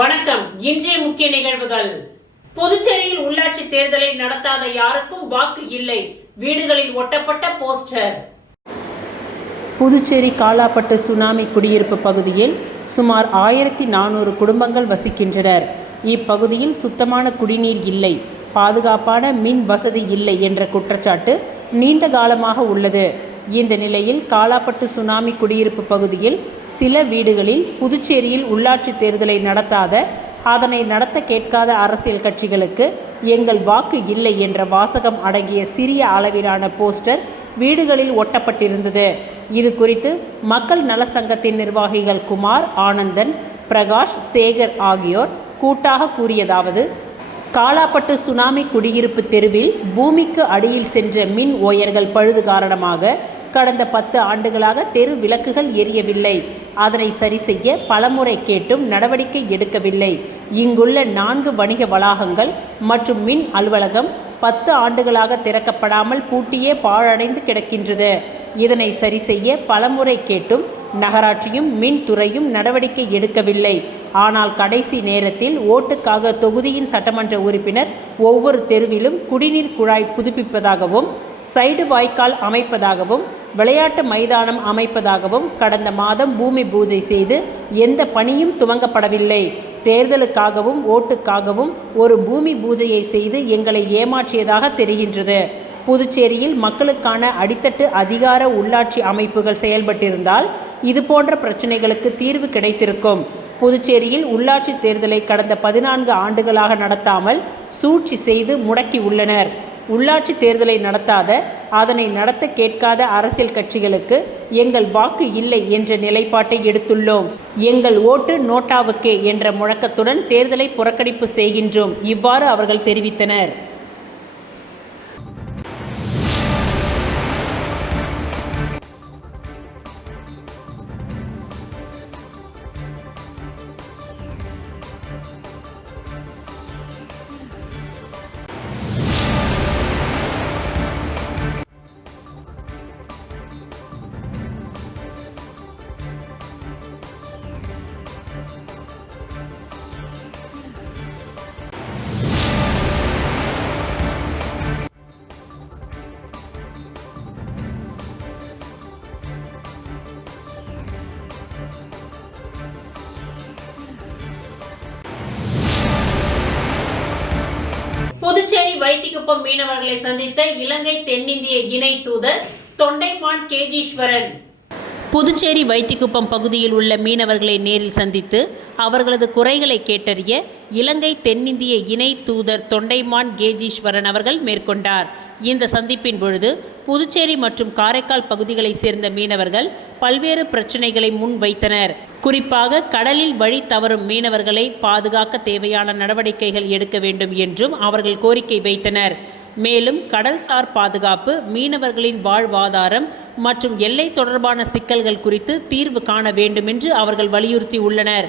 வணக்கம். இன்றைய முக்கிய நிகழ்வுகள். புதுச்சேரியில் உள்ளாட்சி தேர்தலை நடத்தாத யாருக்கும் வாக்கு இல்லை. வீடுகளில் ஒட்டப்பட்ட போஸ்டர். புதுச்சேரி காலாப்பட்டு சுனாமி குடியிருப்பு பகுதியில் சுமார் 1400 குடும்பங்கள் வசிக்கின்றனர். இப்பகுதியில் சுத்தமான குடிநீர் இல்லை, பாதுகாப்பான மின் வசதி இல்லை என்ற குற்றச்சாட்டு நீண்ட காலமாக உள்ளது. இந்த நிலையில் காலாப்பட்டு சுனாமி குடியிருப்பு பகுதியில் சில வீடுகளில் புதுச்சேரியில் உள்ளாட்சி தேர்தலை நடத்தாத, அதனை நடத்த கேட்காத அரசியல் கட்சிகளுக்கு எங்கள் வாக்கு இல்லை என்ற வாசகம் அடங்கிய சிறிய அளவிலான போஸ்டர் வீடுகளில் ஒட்டப்பட்டிருந்தது. இது குறித்து மக்கள் நல சங்கத்தின் நிர்வாகிகள் குமார், ஆனந்தன், பிரகாஷ், சேகர் ஆகியோர் கூட்டாக கூறியதாவது: காலாப்பட்டு சுனாமி குடியிருப்பு தெருவில் பூமிக்கு அடியில் சென்ற மின் ஒயர்கள் பழுது காரணமாக கடந்த 10 ஆண்டுகளாக தெரு விளக்குகள் எரியவில்லை. அதனை சரி செய்ய பலமுறை கேட்டும் நடவடிக்கை எடுக்கவில்லை. இங்குள்ள 4 வணிக வளாகங்கள் மற்றும் மின் அலுவலகம் 10 ஆண்டுகளாக திறக்கப்படாமல் பூட்டியே பாழடைந்து கிடக்கின்றது. இதனை சரி செய்ய பலமுறை கேட்டும் நகராட்சியும் மின்துறையும் நடவடிக்கை எடுக்கவில்லை. ஆனால் கடைசி நேரத்தில் ஓட்டுக்காக தொகுதியின் சட்டமன்ற உறுப்பினர் ஒவ்வொரு தெருவிலும் குடிநீர் குழாய் புதுப்பிப்பதாகவும், சைடு வாய்க்கால் அமைப்பதாகவும், விளையாட்டு மைதானம் அமைப்பதாகவும் கடந்த மாதம் பூமி பூஜை செய்து எந்த பணியும் துவங்கப்படவில்லை. தேர்தலுக்காகவும் ஓட்டுக்காகவும் ஒரு பூமி பூஜையை செய்து எங்களை ஏமாற்றியதாக தெரிகின்றது. புதுச்சேரியில் மக்களுக்கான அடித்தட்டு அதிகார உள்ளாட்சி அமைப்புகள் செயல்பட்டிருந்தால் இதுபோன்ற பிரச்சனைகளுக்கு தீர்வு கிடைத்திருக்கும். புதுச்சேரியில் உள்ளாட்சி தேர்தலை கடந்த 14 ஆண்டுகளாக நடத்தாமல் சூழ்ச்சி செய்து முடக்கி உள்ளனர். உள்ளாட்சி தேர்தலை நடத்தாத, அதனை நடத்த கேட்காத அரசியல் கட்சிகளுக்கு எங்கள் வாக்கு இல்லை என்ற நிலைப்பாட்டை எடுத்துள்ளோம். எங்கள் ஓட்டு நோட்டாவுக்கே என்ற முழக்கத்துடன் தேர்தலை புறக்கணிப்பு செய்கின்றோம். இவ்வாறு அவர்கள் தெரிவித்தனர். புதுச்சேரி வைத்திக்குப்பம் மீனவர்களை சந்தித்த இலங்கை தென்னிந்திய இணை தூதர் தொண்டைமான் கேஜீஸ்வரன். புதுச்சேரி வைத்திக்குப்பம் பகுதியில் உள்ள மீனவர்களை நேரில் சந்தித்து அவர்களது குறைகளை கேட்டறிய இலங்கை தென்னிந்திய இணை தூதர் தொண்டைமான் கேஜீஸ்வரன் அவர்கள் மேற்கொண்டார். இந்த சந்திப்பின் பொழுது புதுச்சேரி மற்றும் காரைக்கால் பகுதிகளை சேர்ந்த மீனவர்கள் பல்வேறு பிரச்சனைகளை முன்வைத்தனர். குறிப்பாக கடலில் வழி தவறும் மீனவர்களை பாதுகாக்க தேவையான நடவடிக்கைகள் எடுக்க வேண்டும் என்றும் அவர்கள் கோரிக்கை வைத்தனர். மேலும் கடல்சார் பாதுகாப்பு, மீனவர்களின் வாழ்வாதாரம் மற்றும் எல்லை தொடர்பான சிக்கல்கள் குறித்து தீர்வு காண வேண்டும் என்று அவர்கள் வலியுறுத்தி உள்ளனர்.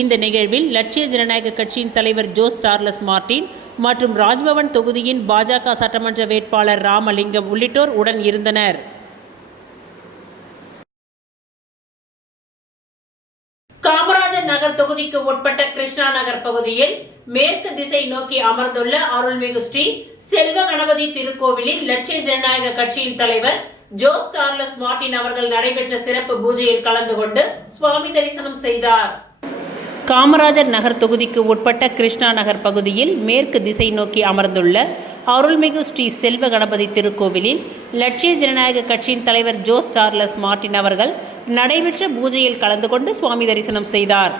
இந்த நிகழ்வில் லட்சிய ஜனநாயக கட்சியின் தலைவர் ஜோஸ் சார்லஸ் மார்டின் மற்றும் ராஜ்பவன் தொகுதியின் பாஜக சட்டமன்ற வேட்பாளர் ராமலிங்கம் உள்ளிட்டோர் உடன் இருந்தனர். காமராஜர் நகர் தொகுதிக்கு உட்பட்ட கிருஷ்ணா நகர் பகுதியில் மேற்கு திசை நோக்கி அமர்ந்துள்ள அருள்மிகு ஸ்ரீ செல்வ கணபதி திருக்கோவிலில் லட்சிய ஜனநாயக கட்சியின் தலைவர் ஜோஸ் சார்லஸ் மார்டின் அவர்கள் நடைபெற்ற சிறப்பு பூஜையில் கலந்து கொண்டு சுவாமி தரிசனம் செய்தார். காமராஜர் நகர் தொகுதிக்கு உட்பட்ட கிருஷ்ணா நகர் பகுதியில் மேற்கு திசை நோக்கி அமர்ந்துள்ள அருள்மிகு ஸ்ரீ செல்வ கணபதி திருக்கோவிலில் லட்சிய ஜனநாயக கட்சியின் தலைவர் ஜோஸ் சார்லஸ் மார்டின் அவர்கள் நடைபெற்ற பூஜையில் கலந்து கொண்டு சுவாமி தரிசனம் செய்தார்.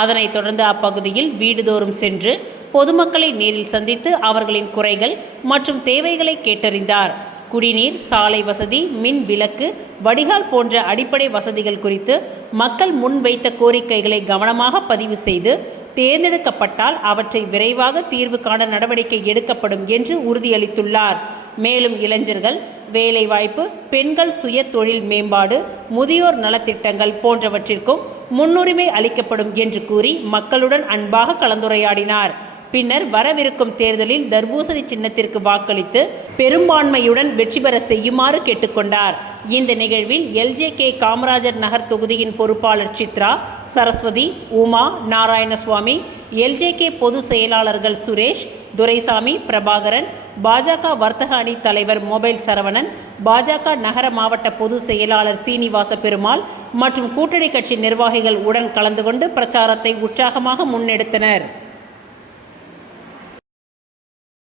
அதனைத் தொடர்ந்து அப்பகுதியில் வீடுதோறும் சென்று பொதுமக்களை நேரில் சந்தித்து அவர்களின் குறைகள் மற்றும் தேவைகளை கேட்டறிந்தார். குடிநீர், சாலை வசதி, மின் விளக்கு, வடிகால் போன்ற அடிப்படை வசதிகள் குறித்து மக்கள் முன்வைத்த கோரிக்கைகளை கவனமாக பதிவு செய்து தேர்ந்தெடுக்கப்பட்டால் அவற்றை விரைவாக தீர்வு காண நடவடிக்கை எடுக்கப்படும் என்று உறுதியளித்துள்ளார். மேலும் இளைஞர்கள் வேலைவாய்ப்பு, பெண்கள் சுய தொழில் மேம்பாடு, முதியோர் நலத்திட்டங்கள் போன்றவற்றிற்கும் முன்னுரிமை அளிக்கப்படும் என்று கூறி மக்களுடன் அன்பாக கலந்துரையாடினார். பின்னர் வரவிருக்கும் தேர்தலில் தர்பூசணி சின்னத்திற்கு வாக்களித்து பெரும்பான்மையுடன் வெற்றி பெற செய்யுமாறு கேட்டுக்கொண்டார். இந்த நிகழ்வில் LJK காமராஜர் நகர் தொகுதியின் பொறுப்பாளர் சித்ரா, சரஸ்வதி, உமா, நாராயணசுவாமி, LJK பொது செயலாளர்கள் சுரேஷ், துரைசாமி, பிரபாகரன், பாஜக வர்த்தக அணி தலைவர் மொபைல் சரவணன், பாஜக நகர மாவட்ட பொது செயலாளர் சீனிவாச பெருமாள் மற்றும் கூட்டணி கட்சி நிர்வாகிகள் உடன் கலந்து கொண்டு பிரச்சாரத்தை உற்சாகமாக முன்னெடுத்தனர்.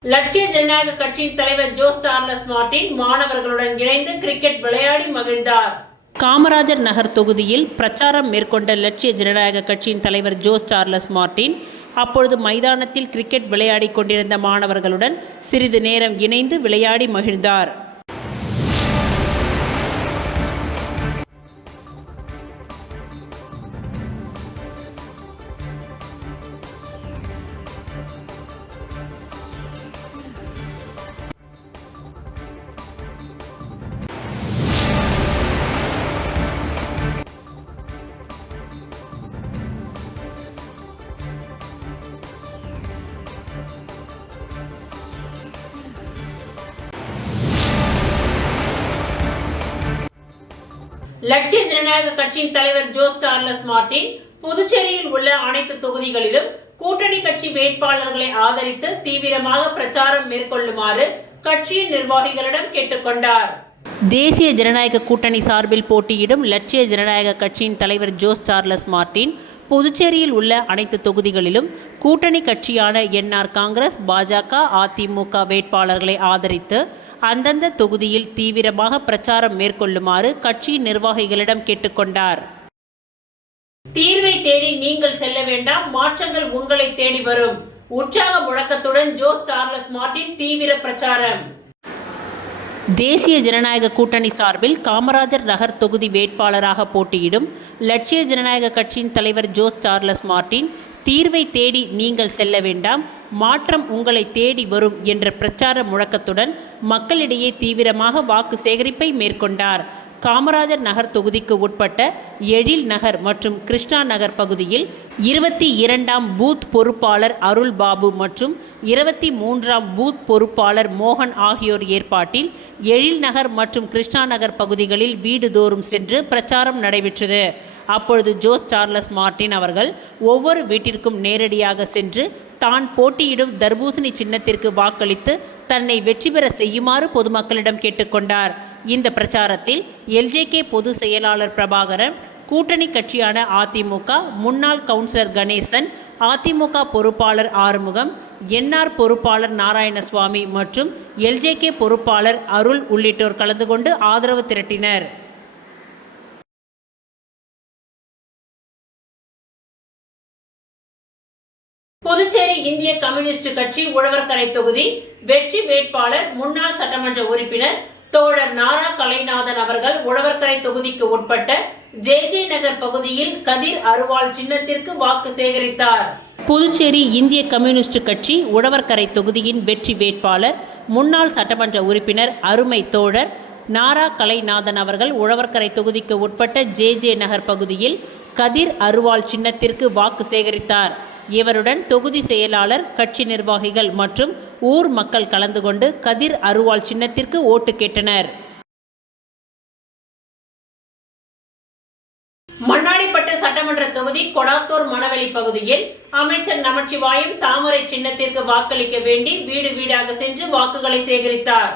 லட்சிய ஜனநாயக கட்சியின் தலைவர் ஜோஸ் சார்லஸ் மார்டின் மாணவர்களுடன் இணைந்து கிரிக்கெட் விளையாடி மகிழ்ந்தார். காமராஜர் நகர் தொகுதியில் பிரச்சாரம் மேற்கொண்ட லட்சிய ஜனநாயக கட்சியின் தலைவர் ஜோஸ் சார்லஸ் மார்டின் அப்பொழுது மைதானத்தில் கிரிக்கெட் விளையாடி கொண்டிருந்த மாணவர்களுடன் சிறிது நேரம் இணைந்து விளையாடி மகிழ்ந்தார். லட்சிய ஜனநாயக கட்சியின் தலைவர் ஜோஸ் சார்லஸ் மார்டின் புதுச்சேரியில் உள்ள அனைத்து தொகுதிகளிலும் கூட்டணி கட்சி வேட்பாளர்களை ஆதரித்து தீவிரமாக பிரச்சாரம் மேற்கொள்ளுமாறு கட்சியின் நிர்வாகிகளிடம் கேட்டுக்கொண்டார். தேசிய ஜனநாயக கூட்டணி சார்பில் போட்டியிடும் லட்சிய ஜனநாயக கட்சியின் தலைவர் ஜோஸ் சார்லஸ் மார்டின் புதுச்சேரியில் உள்ள அனைத்து தொகுதிகளிலும் கூட்டணி கட்சியான NR காங்கிரஸ், பாஜக, அதிமுக வேட்பாளர்களை ஆதரித்து அந்தந்த தொகுதியில் தீவிரமாக பிரச்சாரம் மேற்கொள்ளுமாறு கட்சியின் நிர்வாகிகளிடம் கேட்டுக்கொண்டார். தீர்வை தேடி நீங்கள் செல்ல வேண்டாம், மாற்றங்கள் உங்களை தேடி வரும். உற்சாக முழக்கத்துடன் ஜோஸ் சார்லஸ் மார்டின் தீவிர பிரச்சாரம். தேசிய ஜனநாயக கூட்டணி சார்பில் காமராஜர் நகர் தொகுதி வேட்பாளராக போட்டியிடும் லட்சிய ஜனநாயக கட்சியின் தலைவர் ஜோஸ் சார்லஸ் மார்டின் தீர்வை தேடி நீங்கள் செல்ல வேண்டாம், மாற்றம் உங்களை தேடி வரும் என்ற பிரச்சார முழக்கத்துடன் மக்களிடையே தீவிரமாக வாக்கு சேகரிப்பை மேற்கொண்டார். காமராஜர் நகர் தொகுதிக்கு உட்பட்ட எழில் நகர் மற்றும் கிருஷ்ணா நகர் பகுதியில் 22ஆம் பூத் பொறுப்பாளர் அருள் பாபு மற்றும் 23ஆம் பூத் பொறுப்பாளர் மோகன் ஆகியோர் ஏற்பாட்டில் எழில் நகர் மற்றும் கிருஷ்ணா நகர் பகுதிகளில் வீடுதோறும் சென்று பிரச்சாரம் நடைபெற்றது. அப்பொழுது ஜோஸ் சார்லஸ் மார்டின் அவர்கள் ஒவ்வொரு வீட்டிற்கும் நேரடியாக சென்று தான் போட்டியிடும் தர்பூசணி சின்னத்திற்கு வாக்களித்து தன்னை வெற்றி பெற செய்யுமாறு பொதுமக்களிடம் கேட்டுக்கொண்டார். இந்த பிரச்சாரத்தில் LJK பொது செயலாளர் பிரபாகரன், கூட்டணி கட்சியான அதிமுக முன்னாள் கவுன்சிலர் கணேசன், அதிமுக பொறுப்பாளர் ஆறுமுகம், NR பொறுப்பாளர் நாராயணசுவாமி மற்றும் LJK பொறுப்பாளர் அருள் உள்ளிட்டோர் கலந்து கொண்டு ஆதரவு திரட்டினர். புதுச்சேரி இந்திய கம்யூனிஸ்ட் கட்சி உழவர்கரை தொகுதி வெற்றி வேட்பாளர் முன்னாள் சட்டமன்ற உறுப்பினர் தோழர் நாரா கலைநாதன் அவர்கள் உழவர்கரை தொகுதிக்கு உட்பட்ட JJ நகர் பகுதியில் கதிர் அருவாள் சின்னத்திற்கு வாக்கு சேகரித்தார். புதுச்சேரி இந்திய கம்யூனிஸ்ட் கட்சி உழவர்கரை தொகுதியின் வெற்றி வேட்பாளர் முன்னாள் சட்டமன்ற உறுப்பினர் அருமை தோழர் நாரா கலைநாதன் அவர்கள் உழவர்கரை தொகுதிக்கு உட்பட்ட JJ நகர் பகுதியில் கதிர் அருவாள் சின்னத்திற்கு வாக்கு சேகரித்தார். இவருடன் தொகுதி செயலாளர், கட்சி நிர்வாகிகள் மற்றும் ஊர் மக்கள் கலந்து கொண்டு கதிர் அருவாள் சின்னத்திற்கு ஓட்டு கேட்டனர். மண்ணாடிப்பட்டு சட்டமன்ற தொகுதி கொடாத்தூர் மணவெளி பகுதியில் அமைச்சர் நமச்சிவாயம் தாமரை சின்னத்திற்கு வாக்களிக்க வேண்டி வீடு வீடாக சென்று வாக்குகளை சேகரித்தார்.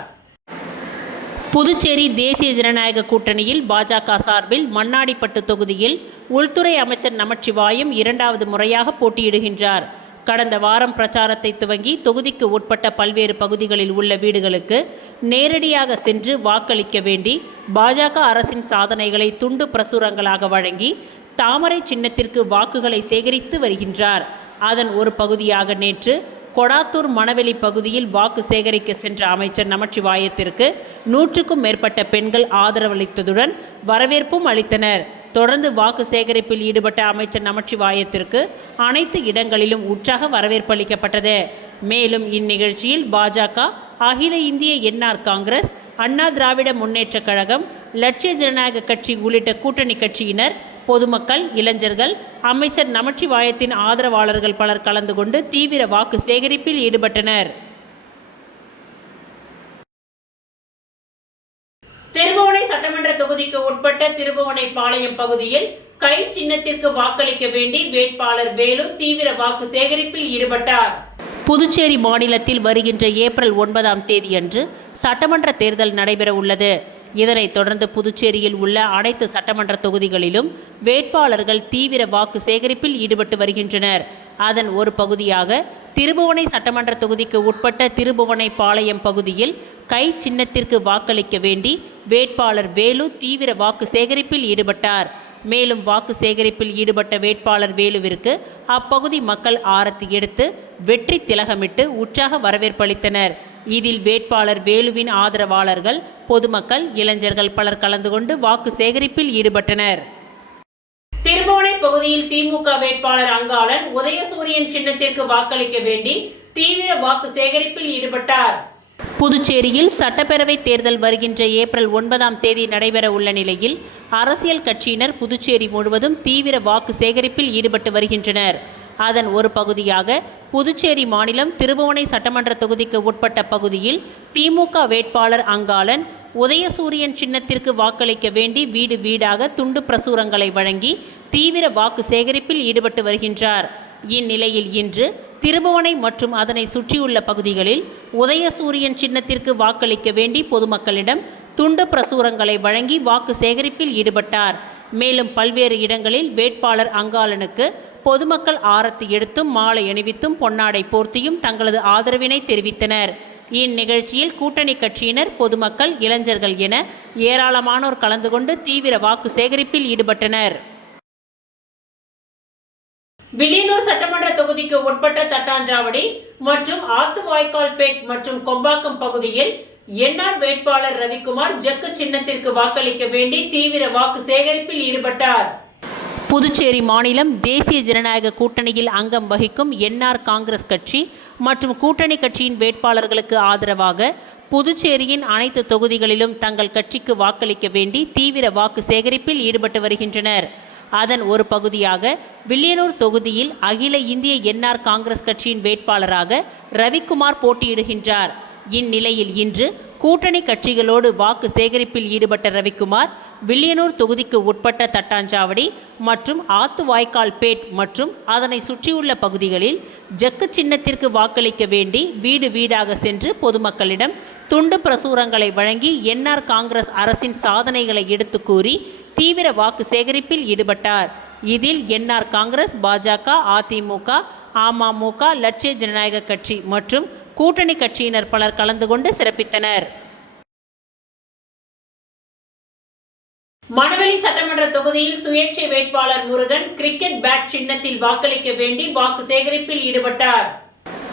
புதுச்சேரி தேசிய ஜனநாயக கூட்டணியில் பாஜக சார்பில் மண்ணாடிப்பட்டு தொகுதியில் உள்துறை அமைச்சர் நமச்சிவாயம் 2வது முறையாக போட்டியிடுகின்றார். கடந்த வாரம் பிரச்சாரத்தை துவங்கி தொகுதிக்கு உட்பட்ட பல்வேறு பகுதிகளில் உள்ள வீடுகளுக்கு நேரடியாக சென்று வாக்களிக்க வேண்டி பாஜக அரசின் சாதனைகளை துண்டு பிரசுரங்களாக வழங்கி தாமரை சின்னத்திற்கு வாக்குகளை சேகரித்து வருகின்றார். அதன் ஒரு பகுதியாக நேற்று கொடாத்தூர் மணவெளி பகுதியில் வாக்கு சேகரிக்க சென்ற அமைச்சர் நமச்சிவாயத்திற்கு 100க்கும் மேற்பட்ட பெண்கள் ஆதரவளித்ததுடன் வரவேற்பும் அளித்தனர். தொடர்ந்து வாக்கு சேகரிப்பில் ஈடுபட்ட அமைச்சர் நமச்சிவாயத்திற்கு அனைத்து இடங்களிலும் உற்சாக வரவேற்பு அளிக்கப்பட்டது. மேலும் இந்நிகழ்ச்சியில் பாஜக, அகில இந்திய NR காங்கிரஸ், அண்ணா திராவிட முன்னேற்றக் கழகம், லட்சிய ஜனநாயக கட்சி உள்ளிட்ட கூட்டணி கட்சியினர் பொதுமக்கள், இளைஞர்கள், அமைச்சர் நமச்சிவாயத்தின் ஆதரவாளர்கள் பலர் கலந்து கொண்டு தீவிர வாக்கு சேகரிப்பில் ஈடுபட்டனர். திருபுவனை சட்டமன்ற தொகுதிக்கு உட்பட்ட திருபுவனைபாளையம் பகுதியில் கை சின்னத்திற்கு வாக்களிக்க வேண்டி வேட்பாளர் வேலு தீவிர வாக்கு சேகரிப்பில் ஈடுபட்டார். புதுச்சேரி மாநிலத்தில் வருகின்ற ஏப்ரல் 9ஆம் தேதியன்று சட்டமன்ற தேர்தல் நடைபெற உள்ளது. இதனைத் தொடர்ந்து புதுச்சேரியில் உள்ள அனைத்து சட்டமன்ற தொகுதிகளிலும் வேட்பாளர்கள் தீவிர வாக்கு சேகரிப்பில் ஈடுபட்டு வருகின்றனர். அதன் ஒரு பகுதியாக திருபுவனை சட்டமன்ற தொகுதிக்கு உட்பட்ட திருபுவனைபாளையம் பகுதியில் கை சின்னத்திற்கு வாக்களிக்க வேண்டி வேட்பாளர் வேலு தீவிர வாக்கு சேகரிப்பில் ஈடுபட்டார். மேலும் வாக்கு சேகரிப்பில் ஈடுபட்ட வேட்பாளர் வேலுவிற்கு அப்பகுதி மக்கள் ஆரத்தி எடுத்து வெற்றி திலகமிட்டு உற்சாக வரவேற்பளித்தனர். இதில் வேட்பாளர் வேலுவின் ஆதரவாளர்கள், பொதுமக்கள், இளைஞர்கள் பலர் கலந்து கொண்டு வாக்கு சேகரிப்பில் ஈடுபட்டனர். திருபுவனை பகுதியில் திமுக வேட்பாளர் அங்காளன் உதயசூரியன் சின்னத்திற்கு வாக்களிக்க வேண்டி தீவிர வாக்கு சேகரிப்பில் ஈடுபட்டார். புதுச்சேரியில் சட்டப்பேரவை தேர்தல் வருகின்ற ஏப்ரல் 9ஆம் தேதி நடைபெற உள்ள நிலையில் அரசியல் கட்சியினர் புதுச்சேரி முழுவதும் தீவிர வாக்கு சேகரிப்பில் ஈடுபட்டு வருகின்றனர். அதன் ஒரு பகுதியாக புதுச்சேரி மாநிலம் திருபுவனை சட்டமன்ற தொகுதிக்கு உட்பட்ட பகுதியில் திமுக வேட்பாளர் அங்காளன் உதயசூரியன் சின்னத்திற்கு வாக்களிக்க வேண்டி வீடு வீடாக துண்டு பிரசுரங்களை வழங்கி தீவிர வாக்கு சேகரிப்பில் ஈடுபட்டு வருகின்றார். இந்நிலையில் இன்று திருபுவனை மற்றும் அதனை சுற்றியுள்ள பகுதிகளில் உதயசூரியன் சின்னத்திற்கு வாக்களிக்க வேண்டி பொதுமக்களிடம் துண்டு பிரசுரங்களை வழங்கி வாக்கு சேகரிப்பில் ஈடுபட்டார். மேலும் பல்வேறு இடங்களில் வேட்பாளர் அங்காளனுக்கு பொதுமக்கள் ஆரத்தி எடுத்தும் மாலை அணிவித்தும் பொன்னாடை போர்த்தியும் தங்களது ஆதரவினை தெரிவித்தனர். இந்நிகழ்ச்சியில் கூட்டணி கட்சியினர், பொதுமக்கள், இளைஞர்கள் என ஏராளமானோர் கலந்து கொண்டு தீவிர வாக்கு சேகரிப்பில் ஈடுபட்டனர். வில்லியனூர் சட்டமன்ற தொகுதிக்கு உட்பட்ட தட்டாஞ்சாவடி மற்றும் ஆத்துவாய்க்கால்பேட் மற்றும் கொம்பாக்கம் பகுதியில் என்ஆர் வேட்பாளர் ரவிக்குமார் ஜக்கு சின்னத்திற்கு வாக்களிக்க வேண்டி தீவிர வாக்கு சேகரிப்பில் ஈடுபட்டார். புதுச்சேரி மாநிலம் தேசிய ஜனநாயக கூட்டணியில் அங்கம் வகிக்கும் என்ஆர் காங்கிரஸ் கட்சி மற்றும் கூட்டணி கட்சியின் வேட்பாளர்களுக்கு ஆதரவாக புதுச்சேரியின் அனைத்து தொகுதிகளிலும் தங்கள் கட்சிக்கு வாக்களிக்க வேண்டி தீவிர வாக்கு சேகரிப்பில் ஈடுபட்டு வருகின்றனர். அதன் ஒரு பகுதியாக வில்லியனூர் தொகுதியில் அகில இந்திய என்ஆர் காங்கிரஸ் கட்சியின் வேட்பாளராக ரவிக்குமார் போட்டியிடுகின்றார். இந்நிலையில் இன்று கூட்டணி கட்சிகளோடு வாக்கு சேகரிப்பில் ஈடுபட்ட ரவிக்குமார் வில்லியனூர் தொகுதிக்கு உட்பட்ட தட்டாஞ்சாவடி மற்றும் ஆத்துவாய்க்கால்பேட் மற்றும் அதனை சுற்றியுள்ள பகுதிகளில் ஜக்கு சின்னத்திற்கு வாக்களிக்க வேண்டி வீடு வீடாக சென்று பொதுமக்களிடம் துண்டு பிரசுரங்களை வழங்கி என்ஆர் காங்கிரஸ் அரசின் சாதனைகளை எடுத்து கூறி தீவிர வாக்கு சேகரிப்பில் ஈடுபட்டார். இதில் என்ஆர் காங்கிரஸ், பாஜக, அதிமுக, அமமுக, லட்சிய ஜனநாயக கட்சி மற்றும் கூட்டணி கட்சியினர் பலர் கலந்து கொண்டு சிறப்பித்தனர். மணவெளி சட்டமன்ற தொகுதியில் சுயேட்சை வேட்பாளர் முருகன் கிரிக்கெட் பேட் சின்னத்தில் வாக்களிக்க வேண்டி வாக்கு சேகரிப்பில் ஈடுபட்டார்.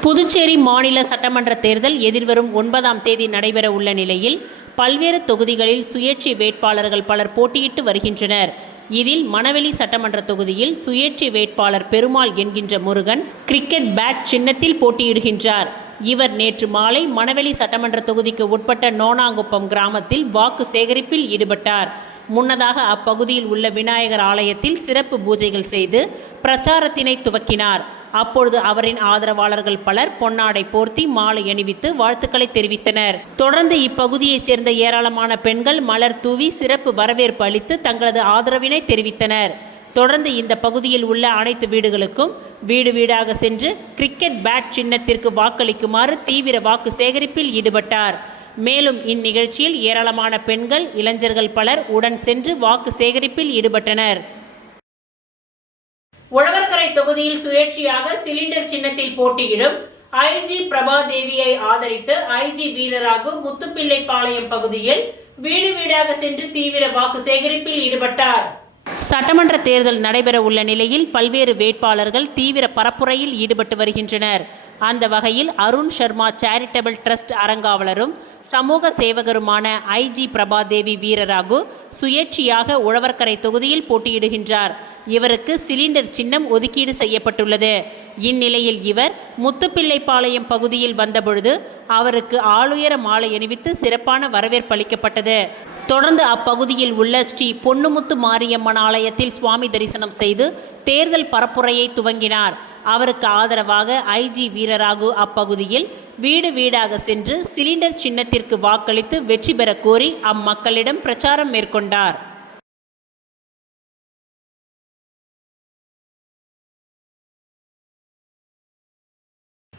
புதுச்சேரி மாநில சட்டமன்ற தேர்தல் எதிர்வரும் 9ஆம் தேதி நடைபெற உள்ள நிலையில் பல்வேறு தொகுதிகளில் சுயேட்சை வேட்பாளர்கள் பலர் போட்டியிட்டு வருகின்றனர். இதில் மணவெளி சட்டமன்ற தொகுதியில் சுயேட்சை வேட்பாளர் பெருமாள் என்கின்ற முருகன் கிரிக்கெட் பேட் சின்னத்தில் போட்டியிடுகின்றார். இவர் நேற்று மாலை மணவெளி சட்டமன்ற தொகுதிக்கு உட்பட்ட நோனாங்குப்பம் கிராமத்தில் வாக்கு சேகரிப்பில் ஈடுபட்டார். முன்னதாக அப்பகுதியில் உள்ள விநாயகர் ஆலயத்தில் சிறப்பு பூஜைகள் செய்து பிரச்சாரத்தினை துவக்கினார். அப்பொழுது அவரின் ஆதரவாளர்கள் பலர் பொன்னாடை போர்த்தி மாலை அணிவித்து வாழ்த்துக்களை தெரிவித்தனர். தொடர்ந்து இப்பகுதியை சேர்ந்த ஏராளமான பெண்கள் மலர் தூவி சிறப்பு வரவேற்பு அளித்து தங்களது ஆதரவினை தெரிவித்தனர். தொடர்ந்து இந்த பகுதியில் உள்ள அனைத்து வீடுகளுக்கும் வீடு வீடாக சென்று கிரிக்கெட் பேட் சின்னத்திற்கு வாக்களிக்குமாறு தீவிர வாக்கு சேகரிப்பில் ஈடுபட்டார். மேலும் இந்நிகழ்ச்சியில் ஏராளமான பெண்கள், இளைஞர்கள் பலர் உடன் சென்று வாக்கு சேகரிப்பில் ஈடுபட்டனர். உழவர்கரை தொகுதியில் சுயேட்சையாக சிலிண்டர் சின்னத்தில் போட்டியிடும் ஐஜி பிரபாதேவியை ஆதரித்து ஐஜி வீரராகு முத்துப்பிள்ளைப்பாளையம் பகுதியில் வீடு வீடாக சென்று தீவிர வாக்கு சேகரிப்பில் ஈடுபட்டார். சட்டமன்ற தேர்தல் நடைபெற உள்ள நிலையில் பல்வேறு வேட்பாளர்கள் தீவிர பரப்புரையில் ஈடுபட்டு வருகின்றனர். அந்த வகையில் அருண் சர்மா சேரிட்டபிள் ட்ரஸ்ட் அறங்காவலரும் சமூக சேவகருமான ஐஜி பிரபாதேவி வீரராகு சுயேட்சையாக உழவர்கரை தொகுதியில் போட்டியிடுகின்றார். இவருக்கு சிலிண்டர் சின்னம் ஒதுக்கீடு செய்யப்பட்டுள்ளது. இந்நிலையில் இவர் முத்துப்பிள்ளைப்பாளையம் பகுதியில் வந்தபொழுது அவருக்கு ஆளுயர மாலை அணிவித்து சிறப்பான வரவேற்பு அளிக்கப்பட்டது. தொடர்ந்து அப்பகுதியில் உள்ள ஸ்ரீ பொன்னுமுத்து மாரியம்மன் ஆலயத்தில் சுவாமி தரிசனம் செய்து தேர்தல் பரப்புரையை துவங்கினார். அவருக்கு ஆதரவாக ஐஜி வீரராகு அப்பகுதியில் வீடு வீடாக சென்று சிலிண்டர் சின்னத்திற்கு வாக்களித்து வெற்றி பெற கோரி அம்மக்களிடம் பிரச்சாரம் மேற்கொண்டார்.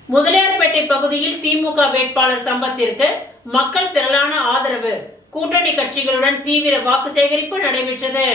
முதலியார்பேட்டை பகுதியில் திமுக வேட்பாளர் சம்பத்திற்கு மக்கள் திரளான ஆதரவு. கூட்டணி கட்சிகளுடன் தீவிர வாக்கு சேகரிப்பு நடைபெற்றது.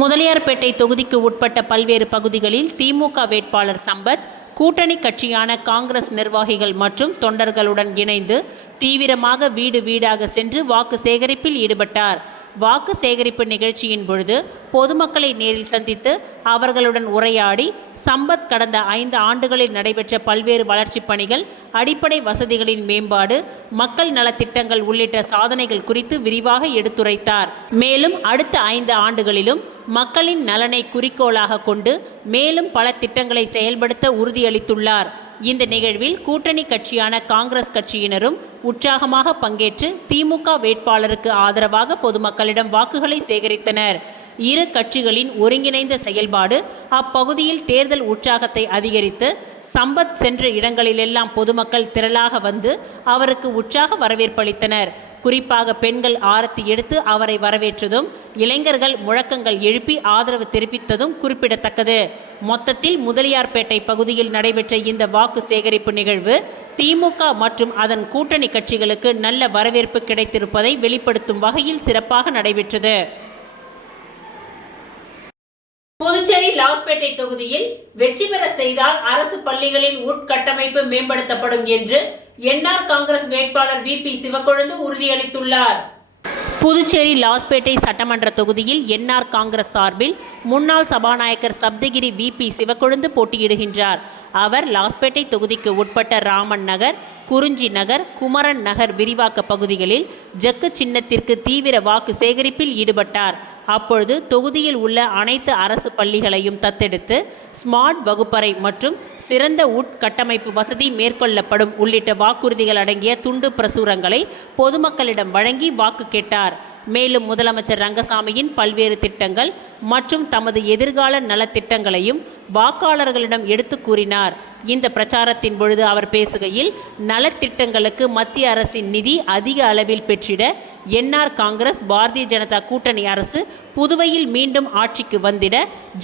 முதலியார்பேட்டை தொகுதிக்கு உட்பட்ட பல்வேறு பகுதிகளில் திமுக வேட்பாளர் சம்பத் கூட்டணி கட்சியான காங்கிரஸ் நிர்வாகிகள் மற்றும் தொண்டர்களுடன் இணைந்து தீவிரமாக வீடு வீடாக சென்று வாக்கு சேகரிப்பில் ஈடுபட்டார். வாக்கு சேகரிப்பு நிகழ்ச்சியின் பொழுது பொதுமக்களை நேரில் சந்தித்து அவர்களுடன் உரையாடி சம்பத் கடந்த 5 ஆண்டுகளில் நடைபெற்ற பல்வேறு வளர்ச்சிப் பணிகள், அடிப்படை வசதிகளின் மேம்பாடு, மக்கள் நலத்திட்டங்கள் உள்ளிட்ட சாதனைகள் குறித்து விரிவாக எடுத்துரைத்தார். மேலும் அடுத்த 5 ஆண்டுகளிலும் மக்களின் நலனை குறிக்கோளாக கொண்டு மேலும் பல திட்டங்களை செயல்படுத்த உறுதியளித்துள்ளார். இந்த நிகழ்வில் கூட்டணி கட்சியான காங்கிரஸ் கட்சியினரும் உற்சாகமாக பங்கேற்று திமுக வேட்பாளருக்கு ஆதரவாக பொதுமக்களிடம் வாக்குகளை சேகரித்தனர். இரு கட்சிகளின் ஒருங்கிணைந்த செயல்பாடு அப்பகுதியில் தேர்தல் உற்சாகத்தை அதிகரித்து சம்பத் சென்ற இடங்களிலெல்லாம் பொதுமக்கள் திரளாக வந்து அவருக்கு உற்சாக வரவேற்பளித்தனர். குறிப்பாக பெண்கள் ஆரத்தி எடுத்து அவரை வரவேற்றதும், இளைஞர்கள் முழக்கங்கள் எழுப்பி ஆதரவு தெரிவித்ததும் குறிப்பிடத்தக்கது. மொத்தத்தில் முதலியார்பேட்டை பகுதியில் நடைபெற்ற இந்த வாக்கு சேகரிப்பு நிகழ்வு திமுக மற்றும் அதன் கூட்டணி கட்சிகளுக்கு நல்ல வரவேற்பு கிடைத்திருப்பதை வெளிப்படுத்தும் வகையில் சிறப்பாக நடைபெற்றது. புதுச்சேரி லாஸ்பேட்டை தொகுதியில் வெற்றி பெற செய்தால் அரசு பள்ளிகளின் உட்கட்டமைப்பு மேம்படுத்தப்படும் என்று என்ஆர் காங்கிரஸ் வேட்பாளர் VP சிவக்கொழுந்து உறுதியளித்துள்ளார். புதுச்சேரி லாஸ்பேட்டை சட்டமன்ற தொகுதியில் என்ஆர் காங்கிரஸ் சார்பில் முன்னாள் சபாநாயகர் சப்தகிரி VP சிவக்கொழுந்து போட்டியிடுகின்றார். அவர் லாஸ்பேட்டை தொகுதிக்கு உட்பட்ட ராமன் நகர், குறிஞ்சி நகர், குமரன் நகர் விரிவாக்க பகுதிகளில் ஜக்கு சின்னத்திற்கு தீவிர வாக்கு சேகரிப்பில் ஈடுபட்டார். அப்பொழுது தொகுதியில் உள்ள அனைத்து அரசு பள்ளிகளையும் தத்தெடுத்து ஸ்மார்ட் வகுப்பறை மற்றும் சிறந்த உட்கட்டமைப்பு வசதி மேற்கொள்ளப்படும் உள்ளிட்ட வாக்குறுதிகள் அடங்கிய துண்டு பிரசுரங்களை பொதுமக்களிடம் வழங்கி வாக்கு கேட்டார். மேலும் முதலமைச்சர் ரங்கசாமியின் பல்வேறு திட்டங்கள் மற்றும் தமது எதிர்கால நலத்திட்டங்களையும் வாக்காளர்களிடம் எடுத்து கூறினார். இந்த பிரச்சாரத்தின் பொழுது அவர் பேசுகையில், நலத்திட்டங்களுக்கு மத்திய அரசின் நிதி அதிக அளவில் பெற்றிட என்ஆர் காங்கிரஸ் பாரதிய ஜனதா கூட்டணி அரசு புதுவையில் மீண்டும் ஆட்சிக்கு வந்திட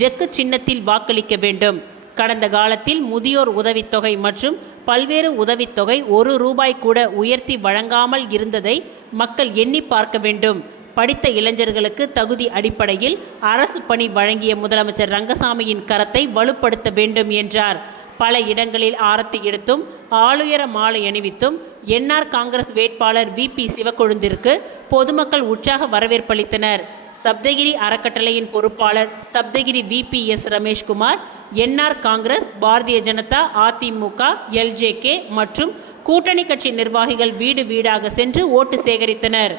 ஜக்கு சின்னத்தில் வாக்களிக்க வேண்டும். கடந்த காலத்தில் முதியோர் உதவித்தொகை மற்றும் பல்வேறு உதவித்தொகை ₹1 கூட உயர்த்தி வழங்காமல் இருந்ததை மக்கள் எண்ணி பார்க்க வேண்டும். படித்த இளைஞர்களுக்கு தகுதி அடிப்படையில் அரசு பணி வழங்கிய முதலமைச்சர் ரங்கசாமியின் கரத்தை வலுப்படுத்த வேண்டும் என்றார். பல இடங்களில் ஆரத்தி எடுத்தும் ஆளுயர மாலை அணிவித்தும் என்ஆர் காங்கிரஸ் வேட்பாளர் VP சிவக்கொழுந்திற்கு பொதுமக்கள் உற்சாக வரவேற்பளித்தனர். சப்தகிரி அறக்கட்டளையின் பொறுப்பாளர் Saptagiri VPS Rameshkumar, NR Congress, Bharatiya Janata, AIADMK, LJK மற்றும் கூட்டணி கட்சி நிர்வாகிகள் வீடு வீடாக சென்று ஓட்டு சேகரித்தனர்.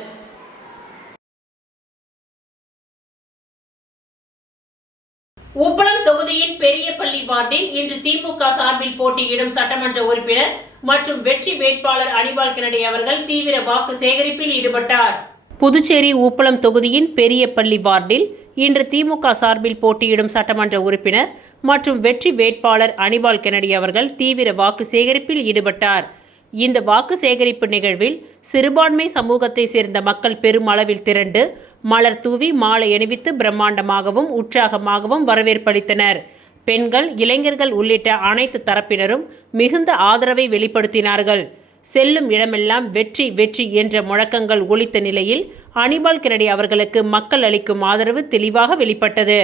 உப்பளம் தொகுதியின் பெரியபள்ளி வார்டில் இன்று திமுக சார்பில் போட்டியிடும் சட்டமன்ற உறுப்பினர் மற்றும் வெற்றி வேட்பாளர் அனிபால் கென்னடி அவர்கள் தீவிர வாக்கு சேகரிப்பில் ஈடுபட்டார். புதுச்சேரி உப்பளம் தொகுதியின் பெரியபள்ளி வார்டில் இன்று திமுக சார்பில் போட்டியிடும் சட்டமன்ற உறுப்பினர் மற்றும் வெற்றி வேட்பாளர் அனிபால் கென்னடி அவர்கள் தீவிர வாக்கு சேகரிப்பில் ஈடுபட்டார். இந்த வாக்கு சேகரிப்பு நிகழ்வில் சிறுபான்மை சமூகத்தை சேர்ந்த மக்கள் பெருமளவில் திரண்டு மலர் தூவி மாலை அணிவித்து பிரம்மாண்டமாகவும் உற்சாகமாகவும் வரவேற்பளித்தனர். பெண்கள், இளைஞர்கள் உள்ளிட்ட அனைத்து தரப்பினரும் மிகுந்த ஆதரவை வெளிப்படுத்தினார்கள். செல்லும் இடமெல்லாம் வெற்றி வெற்றி என்ற முழக்கங்கள் ஒலித்த நிலையில் அனிபால் கென்னடி அவர்களுக்கு மக்கள் அளிக்கும் ஆதரவு தெளிவாக வெளிப்பட்டது.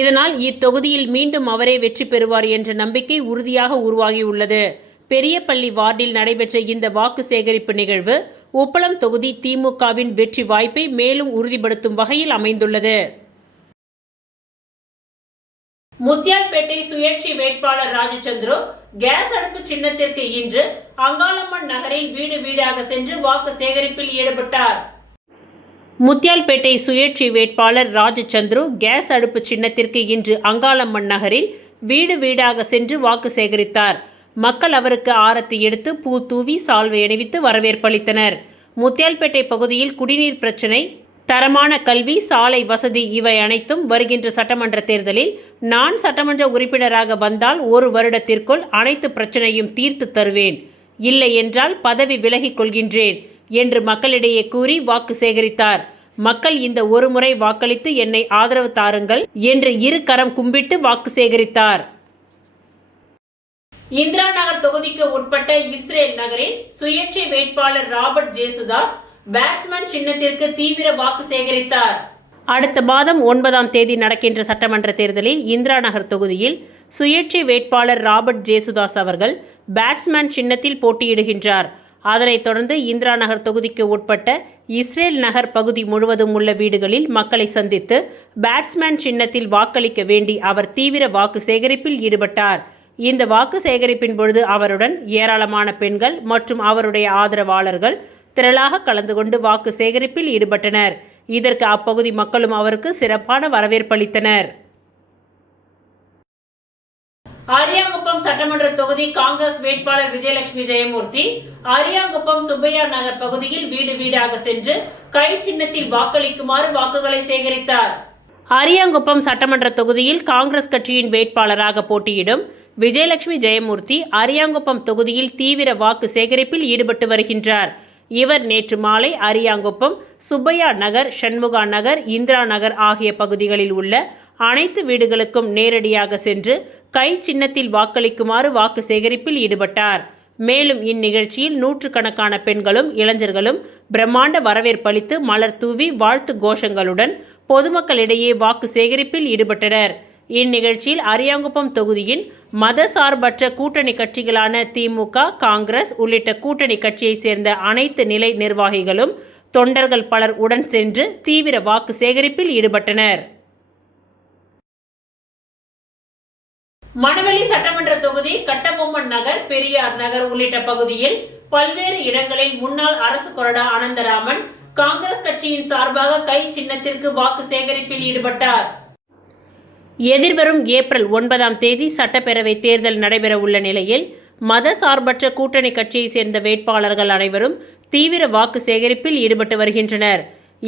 இதனால் இத்தொகுதியில் மீண்டும் அவரே வெற்றி பெறுவார் என்ற நம்பிக்கை உறுதியாக உருவாகியுள்ளது. பெரியபள்ளி வார்டில் நடைபெற்ற இந்த வாக்கு சேகரிப்பு நிகழ்வு உப்பளம் தொகுதி திமுகவின் வெற்றி வாய்ப்பை மேலும் உறுதிப்படுத்தும் வகையில் அமைந்துள்ளது. முத்தியால்பேட்டை சுயேட்சை வேட்பாளர் ராஜச்சந்திரு கேஸ் அடுப்பு சின்னத்திற்கு இன்று அங்காளம்மன் நகரில் வீடு வீடாக சென்று வாக்கு சேகரிப்பில் ஈடுபட்டார். முத்தியால்பேட்டை சுயேட்சை வேட்பாளர் ராஜச்சந்திரு கேஸ் அடுப்பு சின்னத்திற்கு இன்று அங்காளம்மன் நகரில் வீடு வீடாக சென்று வாக்கு சேகரித்தார். மக்கள் அவருக்கு ஆரத்தி எடுத்து பூ தூவி சால்வை அணிவித்து வரவேற்பளித்தனர். முத்தியால்பேட்டை பகுதியில் குடிநீர் பிரச்சினை, தரமான கல்வி, சாலை வசதி இவை அனைத்தும் வருகின்ற சட்டமன்ற தேர்தலில் நான் சட்டமன்ற உறுப்பினராக வந்தால் 1 வருடத்திற்குள் அனைத்து பிரச்சனையும் தீர்த்து தருவேன், இல்லை என்றால் பதவி விலகிக் கொள்கின்றேன் என்று மக்களிடையே கூறி வாக்கு சேகரித்தார். மக்கள் இந்த ஒரு முறை வாக்களித்து என்னை ஆதரவு தாருங்கள் என்று 2 கரம் கும்பிட்டு வாக்கு சேகரித்தார். இந்திரா நகர் தொகுதிக்கு உட்பட்ட இஸ்ரேல் நகரில் சுயேட்சை வேட்பாளர் ராபர்ட் ஜேசுதாஸ் பேட்ஸ்மேன் சின்னத்திற்கு தீவிர வாக்கு சேகரித்தார். அடுத்த மாதம் 9ஆம் தேதி நடக்கின்ற சட்டமன்ற தேர்தலில் இந்திரா நகர் தொகுதியில் சுயேட்சை வேட்பாளர் ராபர்ட் ஜேசுதாஸ் அவர்கள் பேட்ஸ்மேன் சின்னத்தில் போட்டியிடுகின்றார். அதனைத் தொடர்ந்து இந்திரா நகர் தொகுதிக்கு உட்பட்ட இஸ்ரேல் நகர் பகுதி முழுவதும் உள்ள வீடுகளில் மக்களை சந்தித்து பேட்ஸ்மேன் சின்னத்தில் வாக்களிக்க வேண்டி அவர் தீவிர வாக்கு சேகரிப்பில் ஈடுபட்டார். இந்த வாக்கு சேகரிப்பின் பொழுது அவருடன் ஏராளமான பெண்கள் மற்றும் அவருடைய ஆதரவாளர்கள் திரளாக கலந்து கொண்டு வாக்கு சேகரிப்பில் ஈடுபட்டனர். இதற்கு அப்பகுதி மக்களும் அவருக்கு சிறப்பான வரவேற்பளித்தனர். அரியாங்குப்பம் சட்டமன்ற தொகுதி காங்கிரஸ் வேட்பாளர் விஜயலட்சுமி ஜெயமூர்த்தி அரியாங்குப்பம் சுப்பையா நகர் பகுதியில் வீடு வீடாக சென்று கை சின்னத்தில் வாக்களிக்குமாறு வாக்குகளை சேகரித்தார். அரியாங்குப்பம் சட்டமன்ற தொகுதியில் காங்கிரஸ் கட்சியின் வேட்பாளராக போட்டியிடும் விஜயலட்சுமி ஜெயமூர்த்தி அரியாங்குப்பம் தொகுதியில் தீவிர வாக்கு சேகரிப்பில் ஈடுபட்டு வருகின்றார். இவர் நேற்று மாலை அரியாங்குப்பம், சுப்பையா நகர், சண்முகா நகர், இந்திரா நகர் ஆகிய பகுதிகளில் உள்ள அனைத்து வீடுகளுக்கும் நேரடியாக சென்று கை சின்னத்தில் வாக்களிக்குமாறு வாக்கு சேகரிப்பில் ஈடுபட்டார். மேலும் இந்நிகழ்ச்சியில் 100கணக்கான பெண்களும் இளைஞர்களும் பிரம்மாண்ட வரவேற்பளித்து மலர் தூவி வாழ்த்து கோஷங்களுடன் பொதுமக்களிடையே வாக்கு சேகரிப்பில் ஈடுபட்டனர். இந்நிகழ்ச்சியில் அரியாங்குப்பம் தொகுதியின் மதசார்பற்ற கூட்டணி கட்சிகளான திமுக, காங்கிரஸ் உள்ளிட்ட கூட்டணி கட்சியைச் சேர்ந்த அனைத்து நிலை நிர்வாகிகளும் தொண்டர்கள் பலர் உடன் சென்று தீவிர வாக்கு சேகரிப்பில் ஈடுபட்டனர். மணவெளி சட்டமன்ற தொகுதி கட்டபொம்மன் நகர், பெரியார் நகர் உள்ளிட்ட பகுதியில் பல்வேறு இடங்களில் முன்னாள் அரசு கொறடா அனந்தராமன் காங்கிரஸ் கட்சியின் சார்பாக கை சின்னத்திற்கு வாக்கு சேகரிப்பில் ஈடுபட்டார். எதிர்வரும் ஏப்ரல் 9ஆம் தேதி சட்டப்பேரவை தேர்தல் நடைபெற உள்ள நிலையில் மதசார்பற்ற கூட்டணி கட்சியை சேர்ந்த வேட்பாளர்கள் அனைவரும் தீவிர வாக்கு சேகரிப்பில் ஈடுபட்டு வருகின்றனர்.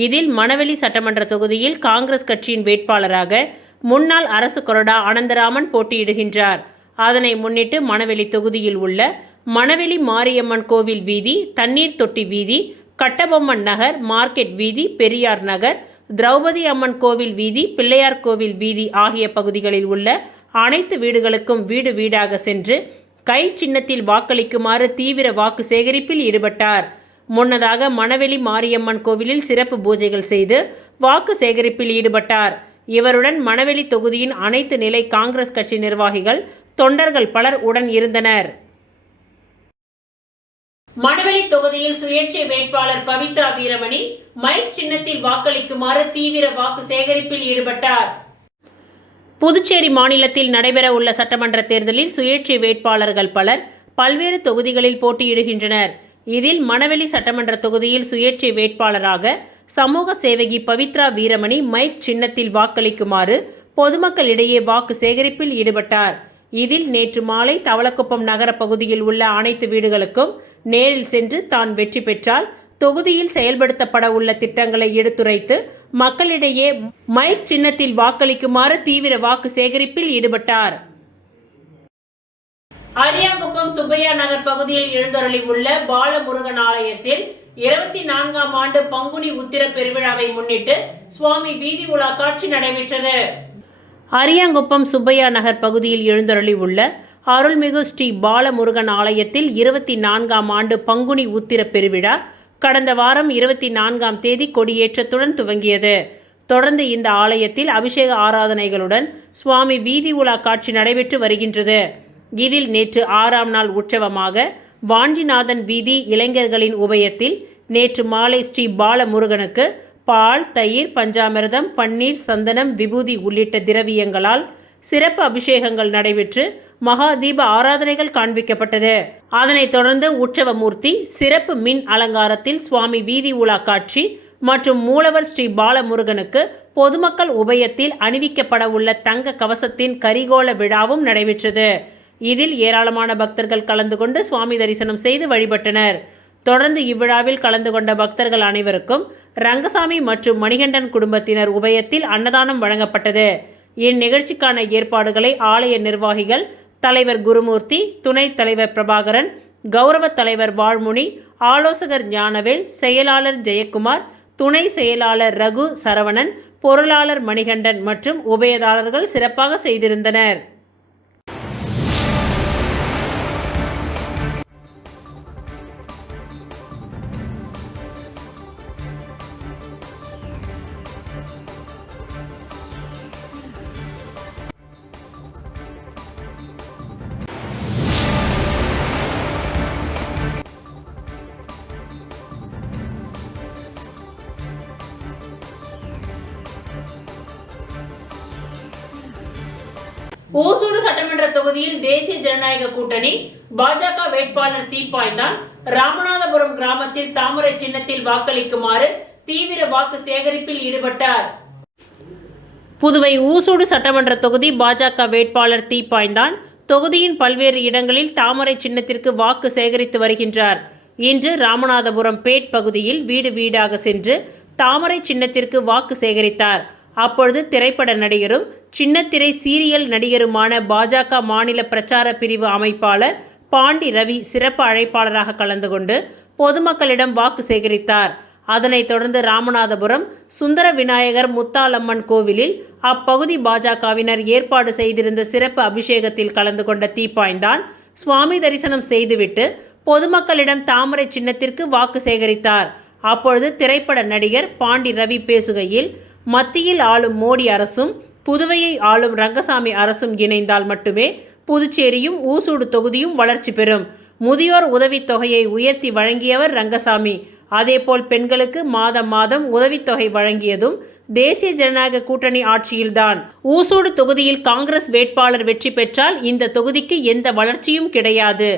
இதில் மணவெளி சட்டமன்ற தொகுதியில் காங்கிரஸ் கட்சியின் வேட்பாளராக முன்னாள் அரசு கொறடா அனந்தராமன் போட்டியிடுகின்றார். அதனை முன்னிட்டு மணவெளி தொகுதியில் உள்ள மணவெளி மாரியம்மன் கோவில் வீதி, தண்ணீர் தொட்டி வீதி, கட்டபொம்மன் நகர், மார்க்கெட் வீதி, பெரியார் நகர், திரௌபதி அம்மன் கோவில் வீதி, பிள்ளையார் கோவில் வீதி ஆகிய பகுதிகளில் உள்ள அனைத்து வீடுகளுக்கும் வீடு வீடாக சென்று கை சின்னத்தில் வாக்களிக்குமாறு தீவிர வாக்கு சேகரிப்பில் ஈடுபட்டார். முன்னதாக மணவெளி மாரியம்மன் கோவிலில் சிறப்பு பூஜைகள் செய்து வாக்கு சேகரிப்பில் ஈடுபட்டார். இவருடன் மணவெளி தொகுதியின் அனைத்து நிலை காங்கிரஸ் கட்சி நிர்வாகிகள், தொண்டர்கள் பலர் உடன் இருந்தனர். மணவெளி தொகுதியில் சுயேட்சை வேட்பாளர் பவித்ரா வீரமணி மைக் சின்னத்தில் வாக்களிக்குமாறு தீவிர வாக்கு சேகரிப்பில் ஈடுபட்டார். புதுச்சேரி மாநிலத்தில் நடைபெற உள்ள சட்டமன்ற தேர்தலில் சுயேட்சை வேட்பாளர்கள் பலர் பல்வேறு தொகுதிகளில் போட்டியிடுகின்றனர். இதில் மணவெளி சட்டமன்ற தொகுதியில் சுயேட்சை வேட்பாளராக சமூக சேவகி பவித்ரா வீரமணி மைக் சின்னத்தில் வாக்களிக்குமாறு பொதுமக்களிடையே வாக்கு சேகரிப்பில் ஈடுபட்டார். இதில் நேற்று மாலை தவளக்குப்பம் நகர பகுதியில் உள்ள அனைத்து வீடுகளுக்கும் நேரில் சென்று தான் வெற்றி பெற்றால் தொகுதியில் செயல்படுத்தப்பட உள்ள திட்டங்களை எடுத்துரைத்து மக்களிடையே மைக் சின்னத்தில் வாக்களிக்குமாறு தீவிர வாக்கு சேகரிப்பில் ஈடுபட்டார். அரியாங்குப்பம் சுப்பையா நகர் பகுதியில் எழுந்தருளி உள்ள பாலமுருகன் ஆலயத்தில் 24ஆம் ஆண்டு பங்குனி உத்திர பெருவிழாவை முன்னிட்டு சுவாமி வீதி உலா காட்சி நடைபெற்றது. அரியாங்குப்பம் சுப்பையா நகர் பகுதியில் எழுந்தருளி உள்ள அருள்மிகு ஸ்ரீ பாலமுருகன் ஆலயத்தில் 24ஆம் ஆண்டு பங்குனி உத்திர பெருவிழா கடந்த வாரம் 24ஆம் தேதி கொடியேற்றத்துடன் துவங்கியது. தொடர்ந்து இந்த ஆலயத்தில் அபிஷேக ஆராதனைகளுடன் சுவாமி வீதி உலா காட்சி நடைபெற்று வருகின்றது. இதில் நேற்று 6ஆம் நாள் உற்சவமாக வாஞ்சிநாதன் வீதி இளைஞர்களின் உபயத்தில் நேற்று மாலை ஸ்ரீ பாலமுருகனுக்கு பால், தயிர், பஞ்சாமிர்தம், பன்னீர், சந்தனம், விபூதி உள்ளிட்ட திரவியங்களால் சிறப்பு அபிஷேகங்கள் நடைபெற்று மகா தீப ஆராதனைகள் காண்பிக்கப்பட்டது. அதனைத் தொடர்ந்து உற்சவமூர்த்தி சிறப்பு மின் அலங்காரத்தில் சுவாமி வீதி உலா காட்சி மற்றும் மூலவர் ஸ்ரீ பாலமுருகனுக்கு பொதுமக்கள் உபயத்தில் அணிவிக்கப்பட உள்ள தங்க கவசத்தின் கரிகோல விழாவும் நடைபெற்றது. இதில் ஏராளமான பக்தர்கள் கலந்து கொண்டு சுவாமி தரிசனம் செய்து வழிபட்டனர். தொடர்ந்து இவ்விழாவில் கலந்து கொண்ட பக்தர்கள் அனைவருக்கும் ரங்கசாமி மற்றும் மணிகண்டன் குடும்பத்தினர் உபயத்தில் அன்னதானம் வழங்கப்பட்டது. இந்நிகழ்ச்சிக்கான ஏற்பாடுகளை ஆலய நிர்வாகிகள் தலைவர் குருமூர்த்தி, துணைத் தலைவர் பிரபாகரன், கௌரவ தலைவர் வாழ்முனி, ஆலோசகர் ஞானவேல், செயலாளர் ஜெயக்குமார், துணை செயலாளர் ரகு சரவணன், பொருளாளர் மணிகண்டன் மற்றும் உபயதாரர்கள் சிறப்பாக செய்திருந்தனர். ஓசூர் சட்டமன்ற தொகுதியில் தேசிய ஜனநாயக கூட்டணி பாஜக வேட்பாளர் தீப்பாய்ந்தான் ராமநாதபுரம் கிராமத்தில் தாமரை சின்னத்தில் வாக்களிக்குமாறு தீவிர வாக்கு சேகரிப்பில் ஈடுபட்டார். புதுவை ஊசூடு சட்டமன்ற தொகுதி பாஜக வேட்பாளர் தீப்பாய்ந்தான் தொகுதியின் பல்வேறு இடங்களில் தாமரை சின்னத்திற்கு வாக்கு சேகரித்து வருகின்றார். இன்று ராமநாதபுரம் பேட் பகுதியில் வீடு வீடாக சென்று தாமரை சின்னத்திற்கு வாக்கு சேகரித்தார். அப்பொழுது திரைப்பட நடிகரும் சின்னத்திரை சீரியல் நடிகருமான பாஜக மாநில பிரச்சார பிரிவு அமைப்பாளர் பாண்டி ரவி சிறப்பு அழைப்பாளராக கலந்து கொண்டு பொதுமக்களிடம் வாக்கு சேகரித்தார். அதனைத் தொடர்ந்து ராமநாதபுரம் சுந்தர விநாயகர் முத்தாலம்மன் கோவிலில் அப்பகுதி பாஜகவினர் ஏற்பாடு செய்திருந்த சிறப்பு அபிஷேகத்தில் கலந்து கொண்ட தீப்பாய்ந்தான் சுவாமி தரிசனம் செய்துவிட்டு பொதுமக்களிடம் தாமரை சின்னத்திற்கு வாக்கு சேகரித்தார். அப்பொழுது திரைப்பட நடிகர் பாண்டி ரவி பேசுகையில், மத்தியில் ஆளும் மோடி அரசும் புதுவையை ஆளும் ரங்கசாமி அரசும் இணைந்தால் மட்டுமே புதுச்சேரியும் ஊசூடு தொகுதியும் வளர்ச்சி பெறும். முதியோர் உதவித்தொகையை உயர்த்தி வழங்கியவர் ரங்கசாமி. அதேபோல் பெண்களுக்கு மாதம் மாதம் உதவித்தொகை வழங்கியதும் தேசிய ஜனநாயக கூட்டணி ஆட்சியில்தான். ஊசூடு தொகுதியில் காங்கிரஸ் வேட்பாளர் வெற்றி பெற்றால் இந்த தொகுதிக்கு எந்த வளர்ச்சியும் கிடையாது.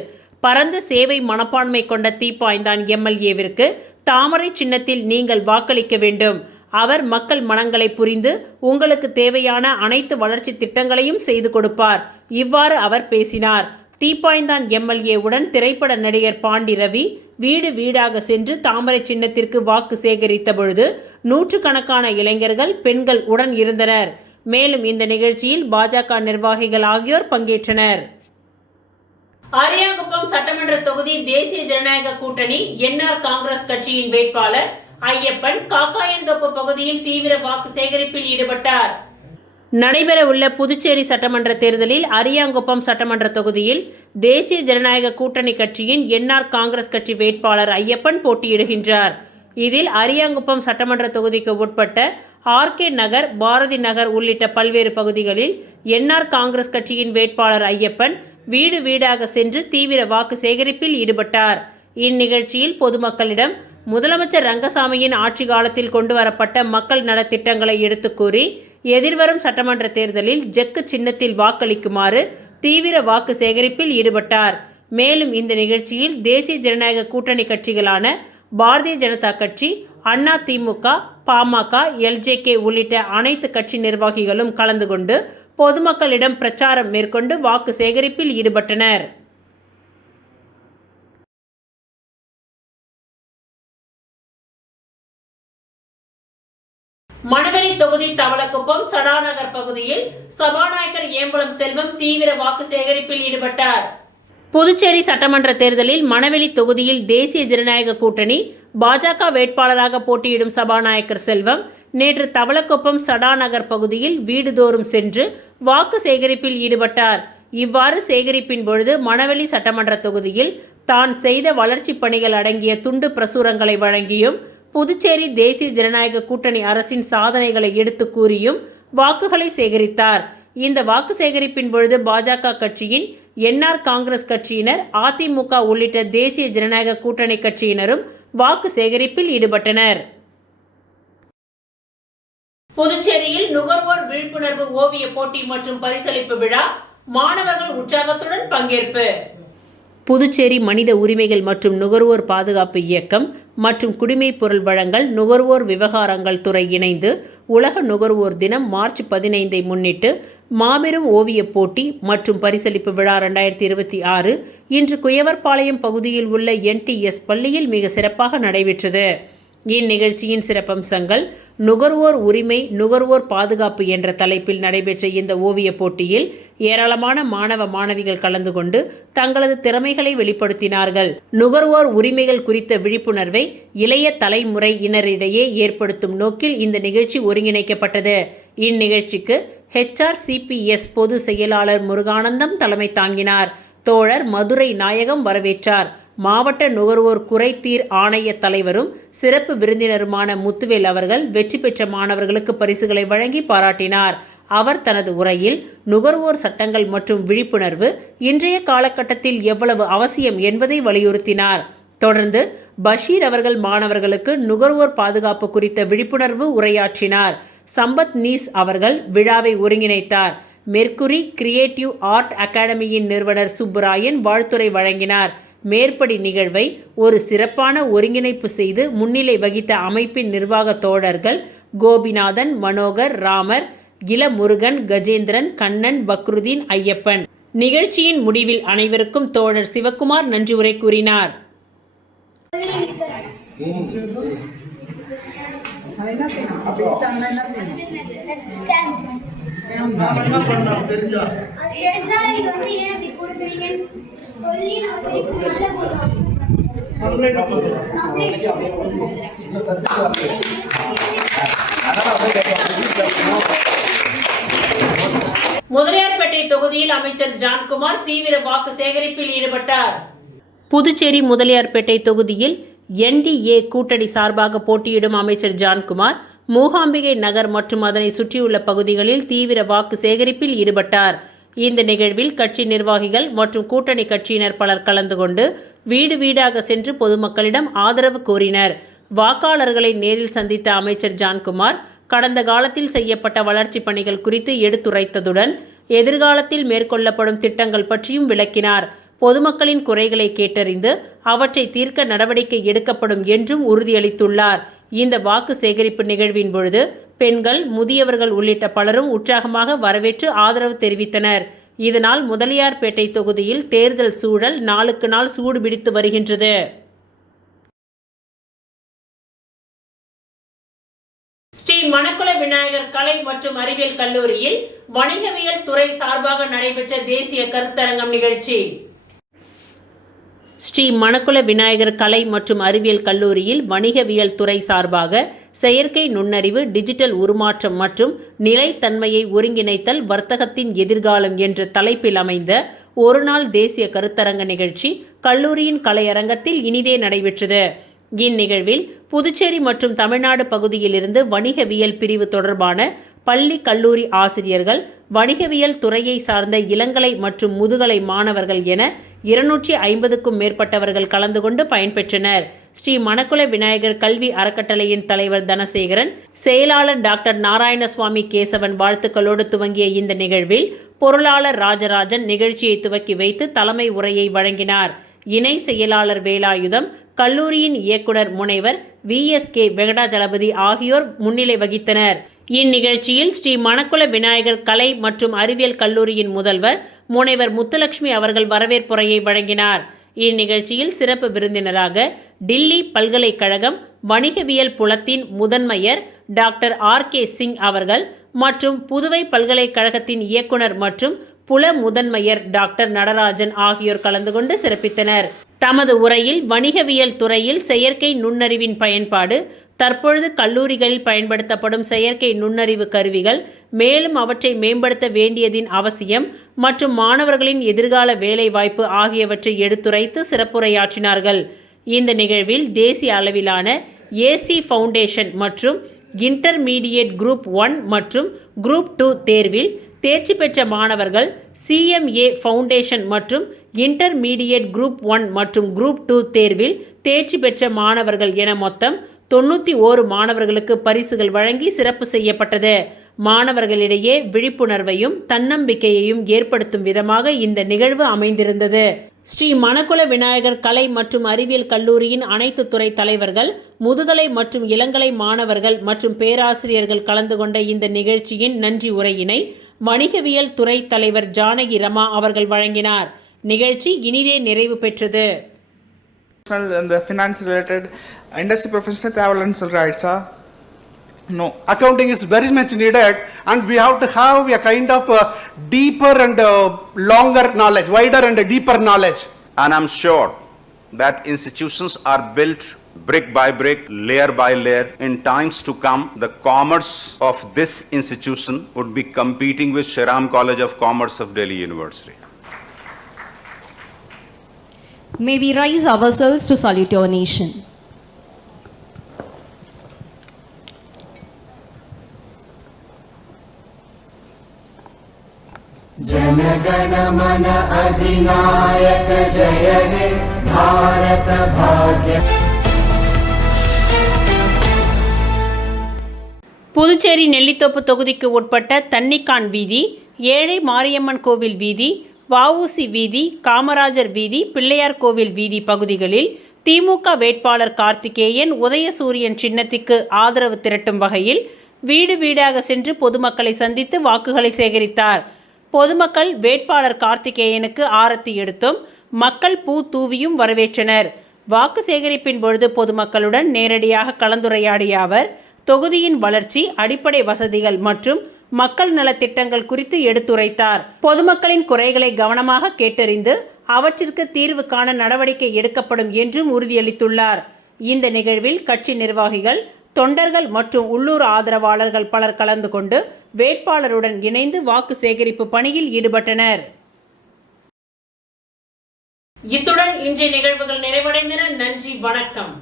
பரந்த சேவை மனப்பான்மை கொண்ட தீப்பாய்ந்தான் எம்எல்ஏவிற்கு தாமரை சின்னத்தில் நீங்கள் வாக்களிக்க வேண்டும். அவர் மக்கள் மனங்களை புரிந்து உங்களுக்கு தேவையான அனைத்து வளர்ச்சி திட்டங்களையும் செய்து கொடுப்பார். இவ்வாறு அவர் பேசினார். தீப்பாய்ந்தான் எம்எல்ஏவுடன் திரைப்பட நடிகர் பாண்டி ரவி வீடு வீடாக சென்று தாமரை சின்னத்திற்கு வாக்கு சேகரித்த பொழுது நூற்றுக்கணக்கான இளைஞர்கள், பெண்கள் உடன் இருந்தனர். மேலும் இந்த நிகழ்ச்சியில் பாஜக நிர்வாகிகள் ஆகியோர் பங்கேற்றனர். அரியாங்குப்பம் சட்டமன்ற தொகுதி தேசிய ஜனநாயக கூட்டணி என்ஆர் காங்கிரஸ் கட்சியின் வேட்பாளர் ஐயப்பன் காக்காயன்தோப்பு பகுதியில் தீவிர வாக்கு சேகரிப்பில் ஈடுபட்டார். நடைபெறவுள்ள புதுச்சேரி சட்டமன்ற தேர்தலில் அரியாங்குப்பம் சட்டமன்ற தொகுதியில் தேசிய ஜனநாயக கூட்டணி கட்சியின் என்ஆர் காங்கிரஸ் கட்சி வேட்பாளர் ஐயப்பன் போட்டியிடுகின்றார். இதில் அரியாங்குப்பம் சட்டமன்ற தொகுதிக்கு உட்பட்ட ஆர்கே நகர், பாரதி நகர் உள்ளிட்ட பல்வேறு பகுதிகளில் என்ஆர் காங்கிரஸ் கட்சியின் வேட்பாளர் ஐயப்பன் வீடு வீடாக சென்று தீவிர வாக்கு சேகரிப்பில் ஈடுபட்டார். இந்நிகழ்ச்சியில் பொதுமக்களிடம் முதலமைச்சர் ரங்கசாமியின் ஆட்சி காலத்தில் கொண்டு வரப்பட்ட மக்கள் நலத்திட்டங்களை எடுத்து கூறி எதிர்வரும் சட்டமன்ற தேர்தலில் ஜெக்கு சின்னத்தில் வாக்களிக்குமாறு தீவிர வாக்கு சேகரிப்பில் ஈடுபட்டார். மேலும் இந்த நிகழ்ச்சியில் தேசிய ஜனநாயக கூட்டணி கட்சிகளான பாரதிய ஜனதா கட்சி, அண்ணா திமுக, பாமக, எல்ஜேகே உள்ளிட்ட அனைத்து கட்சி நிர்வாகிகளும் கலந்து கொண்டு பொதுமக்களிடம் பிரச்சாரம் மேற்கொண்டு வாக்கு சேகரிப்பில் ஈடுபட்டனர். மணவெளி தொகுதி தவளக்குப்பம் சடாநகர் பகுதியில் சபாநாயகர் ஏம்பலம் செல்வம் தீவிர வாக்கு சேகரிப்பில் ஈடுபட்டார். புதுச்சேரி சட்டமன்ற தேர்தலில் மணவெளி தொகுதியில் தேசிய ஜனநாயக கூட்டணி பாஜக வேட்பாளராக போட்டியிடும் சபாநாயகர் செல்வம் நேற்று தவளக்குப்பம் சடாநகர் பகுதியில் வீடுதோறும் சென்று வாக்கு சேகரிப்பில் ஈடுபட்டார். இவ்வாறு சேகரிப்பின் பொழுது மணவெளி சட்டமன்ற தொகுதியில் தான் செய்த வளர்ச்சிப் பணிகள் அடங்கிய துண்டு பிரசுரங்களை வழங்கியும் புதுச்சேரி தேசிய ஜனநாயக கூட்டணி அரசின் சாதனைகளை எடுத்து கூறியும் வாக்குகளை சேகரித்தார். இந்த வாக்கு சேகரிப்பின் பொழுது பாஜக கட்சியின் என்ஆர் காங்கிரஸ் கட்சியினர், அதிமுக உள்ளிட்ட தேசிய ஜனநாயக கூட்டணி கட்சியினரும் வாக்கு சேகரிப்பில் ஈடுபட்டனர். புதுச்சேரியில் நுகர்வோர் விழிப்புணர்வு ஓவிய போட்டி மற்றும் பரிசளிப்பு விழா, மாணவர்கள் உற்சாகத்துடன் பங்கேற்பு. புதுச்சேரி மனித உரிமைகள் மற்றும் நுகர்வோர் பாதுகாப்பு இயக்கம் மற்றும் குடிமைப் பொருள் வழங்கல் நுகர்வோர் விவகாரங்கள் துறை இணைந்து உலக நுகர்வோர் தினம் மார்ச் 15ஐ முன்னிட்டு மாபெரும் ஓவியப் போட்டி மற்றும் பரிசளிப்பு விழா 2026 இன்று குயவர்பாளையம் பகுதியில் உள்ள NTS பள்ளியில் மிக சிறப்பாக நடைபெற்றது. இந்நிகழ்ச்சியின் சிறப்பம்சங்கள் நுகர்வோர் உரிமை நுகர்வோர் பாதுகாப்பு என்ற தலைப்பில் நடைபெற்ற இந்த ஓவியப் போட்டியில் ஏராளமான மாணவ மாணவிகள் கலந்து கொண்டு தங்களது திறமைகளை வெளிப்படுத்தினார்கள். நுகர்வோர் உரிமைகள் குறித்த விழிப்புணர்வை இளைய தலைமுறையினரிடையே ஏற்படுத்தும் நோக்கில் இந்த நிகழ்ச்சி ஒருங்கிணைக்கப்பட்டது. இந்நிகழ்ச்சிக்கு HRCPS பொது செயலாளர் முருகானந்தம் தலைமை தாங்கினார். தோழர் மதுரை நாயகம் வரவேற்றார். மாவட்ட நுகர்வோர் குறைதீர் ஆணைய தலைவரும் சிறப்பு விருந்தினருமான முத்துவேல் அவர்கள் வெற்றி பெற்ற மாணவர்களுக்கு பரிசுகளை வழங்கி பாராட்டினார். அவர் தனது உரையில் நுகர்வோர் சட்டங்கள் மற்றும் விழிப்புணர்வு இன்றைய காலகட்டத்தில் எவ்வளவு அவசியம் என்பதை வலியுறுத்தினார். தொடர்ந்து பஷீர் அவர்கள் மாணவர்களுக்கு நுகர்வோர் பாதுகாப்பு குறித்த விழிப்புணர்வு உரையாற்றினார். சம்பத் நீஸ் அவர்கள் விழாவை ஒருங்கிணைத்தார். மெர்க்குரி கிரியேட்டிவ் ஆர்ட் அகாடமியின் நிறுவனர் சுப்புராயன் வாழ்த்துரை வழங்கினார். மேற்படி நிகழ்வை ஒரு சிறப்பான ஒருங்கிணைப்பு செய்து முன்னிலை வகித்த அமைப்பின் நிர்வாக தோழர்கள் கோபிநாதன், மனோகர், ராமர், இளமுருகன், கஜேந்திரன், கண்ணன், பக்ருதீன், ஐயப்பன். நிகழ்ச்சியின் முடிவில் அனைவருக்கும் தோழர் சிவக்குமார் நன்றி உரை கூறினார். முதலியார்பேட்டை தொகுதியில் அமைச்சர் ஜான்குமார் தீவிர வாக்கு சேகரிப்பில் ஈடுபட்டார். புதுச்சேரி முதலியார்பேட்டை தொகுதியில் NDA கூட்டணி சார்பாக போட்டியிடும் அமைச்சர் ஜான்குமார் மூகாம்பிகை நகர் மற்றும் அதனை சுற்றியுள்ள பகுதிகளில் தீவிர வாக்கு சேகரிப்பில் ஈடுபட்டார். இந்த நிகழ்வில் கட்சி நிர்வாகிகள் மற்றும் கூட்டணி கட்சியினர் பலர் கலந்து கொண்டு வீடு வீடாக சென்று பொதுமக்களிடம் ஆதரவு கோரினர். வாக்காளர்களை நேரில் சந்தித்த அமைச்சர் ஜான்குமார் கடந்த காலத்தில் செய்யப்பட்ட வளர்ச்சி பணிகள் குறித்து எடுத்துரைத்ததுடன் எதிர்காலத்தில் மேற்கொள்ளப்படும் திட்டங்கள் பற்றியும் விளக்கினார். பொதுமக்களின் குறைகளை கேட்டறிந்து அவற்றை தீர்க்க நடவடிக்கை எடுக்கப்படும் என்றும் உறுதியளித்துள்ளார். இந்த வாக்கு சேகரிப்பு நிகழ்வின் பொழுது பெண்கள், முதியவர்கள் உள்ளிட்ட பலரும் உற்சாகமாக வரவேற்று ஆதரவு தெரிவித்தனர். இதனால் முதலியார்பேட்டை தொகுதியில் தேர்தல் சூழல் நாளுக்கு நாள் சூடுபிடித்து வருகின்றது. ஸ்ரீ மணக்குள விநாயகர் கலை மற்றும் அறிவியல் கல்லூரியில் வணிகவியல் துறை சார்பாக நடைபெற்ற தேசிய கருத்தரங்கம் நிகழ்ச்சி. ஸ்ரீ மணக்குள விநாயகர் கலை மற்றும் அறிவியல் கல்லூரியில் வணிகவியல் துறை சார்பாக செயற்கை நுண்ணறிவு, டிஜிட்டல் உருமாற்றம் மற்றும் நிலைத்தன்மையை ஒருங்கிணைத்தல் வர்த்தகத்தின் எதிர்காலம் என்ற தலைப்பில் அமைந்த ஒருநாள் தேசிய கருத்தரங்க நிகழ்ச்சி கல்லூரியின் கலையரங்கத்தில் இனிதே நடைபெற்றது. இந்நிகழ்வில் புதுச்சேரி மற்றும் தமிழ்நாடு பகுதியிலிருந்து வணிகவியல் பிரிவு தொடர்பான பள்ளி, கல்லூரி ஆசிரியர்கள், வணிகவியல் துறையை சார்ந்த இளங்கலை மற்றும் முதுகலை மாணவர்கள் என 250க்கும் மேற்பட்டவர்கள் கலந்து கொண்டு பயன்பெற்றனர். ஸ்ரீ மணக்குள விநாயகர் கல்வி அறக்கட்டளையின் தலைவர் தனசேகரன், செயலாளர் டாக்டர் நாராயணசுவாமி கேசவன் வாழ்த்துக்களோடு துவங்கிய இந்த நிகழ்வில் பொருளாளர் ராஜராஜன் நிகழ்ச்சியை துவக்கி வைத்து தலைமை உரையை வழங்கினார். இணை செயலாளர் வேலாயுதம், கல்லூரியின் இயக்குனர் முனைவர் VSK வெங்கடாஜலபதி ஆகியோர் முன்னிலை வகித்தனர். இந்நிகழ்ச்சியில் ஸ்ரீ மணக்குள விநாயகர் கலை மற்றும் அறிவியல் கல்லூரியின் முதல்வர் முனைவர் முத்துலட்சுமி அவர்கள் வரவேற்புரையை வழங்கினார். இந்நிகழ்ச்சியில் சிறப்பு விருந்தினராக டில்லி பல்கலைக்கழகம் வணிகவியல் புலத்தின் முதன்மையர் டாக்டர் RK சிங் அவர்கள் மற்றும் புதுவை பல்கலைக்கழகத்தின் இயக்குனர் மற்றும் புல முதன்மையர் டாக்டர் நடராஜன் ஆகியோர் கலந்து கொண்டு சிறப்பித்தனர். தமது உரையில் வணிகவியல் துறையில் செயற்கை நுண்ணறிவின் பயன்பாடு, தற்பொழுது கல்லூரிகளில் பயன்படுத்தப்படும் செயற்கை நுண்ணறிவு கருவிகள், மேலும் அவற்றை மேம்படுத்த வேண்டியதின் அவசியம் மற்றும் மாணவர்களின் எதிர்கால வேலைவாய்ப்பு ஆகியவற்றை எடுத்துரைத்து சிறப்புரையாற்றினார்கள். இந்த நிகழ்வில் தேசிய அளவிலான AC ஃபவுண்டேஷன் மற்றும் இன்டர்மீடியேட் குரூப் 1 மற்றும் குரூப் 2 தேர்வில் தேர்ச்சி பெற்ற மாணவர்கள் CMA ஃபவுண்டேஷன் மற்றும் இன்டர்மீடியேட் குரூப் 1 மற்றும் குரூப் 2 தேர்வில் தேர்ச்சி பெற்ற மாணவர்கள் என மொத்தம் 91 மாணவர்களுக்கு பரிசுகள் வழங்கி சிறப்பு செய்யப்பட்டது. மாணவர்களிடையே விழிப்புணர்வையும் தன்னம்பிக்கையையும் ஏற்படுத்தும் விதமாக இந்த நிகழ்வு அமைந்திருந்தது. ஸ்ரீ மணக்குள விநாயகர் கலை மற்றும் அறிவியல் கல்லூரியின் அனைத்து துறை தலைவர்கள், முதுகலை மற்றும் இளங்கலை மாணவர்கள் மற்றும் பேராசிரியர்கள் கலந்து கொண்ட இந்த நிகழ்ச்சியின் நன்றி உரையினை வணிகவியல் துறை தலைவர் ஜானகி ரமா அவர்கள் வழங்கினார். நிகழ்ச்சி இனிதே நிறைவு பெற்றது. இந்த finance related industry professional தேவலன்னு சொல்றாயிடுச்சா? No, accounting is very much needed and we have to have a kind of deeper and longer knowledge, wider and deeper knowledge. And I'm sure that institutions are built brick by brick, layer by layer. In times to come, the commerce of this institution would be competing with Shriram College of Commerce of Delhi University. May we rise ourselves to salute our nation. Jana Gana मन अधिनायक जय हे भारत भाग्य. புதுச்சேரி நெல்லித்தோப்பு தொகுதிக்கு உட்பட்ட தன்னிக்கான் வீதி, ஏழை மாரியம்மன் கோவில் வீதி, வஉசி வீதி, காமராஜர் வீதி, பிள்ளையார் கோவில் வீதி பகுதிகளில் திமுக வேட்பாளர் கார்த்திகேயன் உதயசூரியன் சின்னத்திற்கு ஆதரவு திரட்டும் வகையில் வீடு வீடாக சென்று பொதுமக்களை சந்தித்து வாக்குகளை சேகரித்தார். பொதுமக்கள் வேட்பாளர் கார்த்திகேயனுக்கு ஆரத்தி எடுத்தும் மக்கள் பூ தூவியும் வரவேற்றனர். வாக்கு சேகரிப்பின் பொழுது பொதுமக்களுடன் நேரடியாக கலந்துரையாடிய அவர் தொகுதியின் வளர்ச்சி, அடிப்படை வசதிகள் மற்றும் மக்கள் நலத்திட்டங்கள் குறித்து எடுத்துரைத்தார். பொதுமக்களின் குறைகளை கவனமாக கேட்டறிந்து அவற்றிற்கு தீர்வு காண நடவடிக்கை எடுக்கப்படும் என்றும் உறுதியளித்துள்ளார். இந்த நிகழ்வில் கட்சி நிர்வாகிகள், தொண்டர்கள் மற்றும் உள்ளூர் ஆதரவாளர்கள் பலர் கலந்து கொண்டு வேட்பாளருடன் இணைந்து வாக்கு சேகரிப்பு பணியில் ஈடுபட்டனர். இத்துடன் இன்றைய நிகழ்வுகள் நிறைவடைந்தன. நன்றி, வணக்கம்.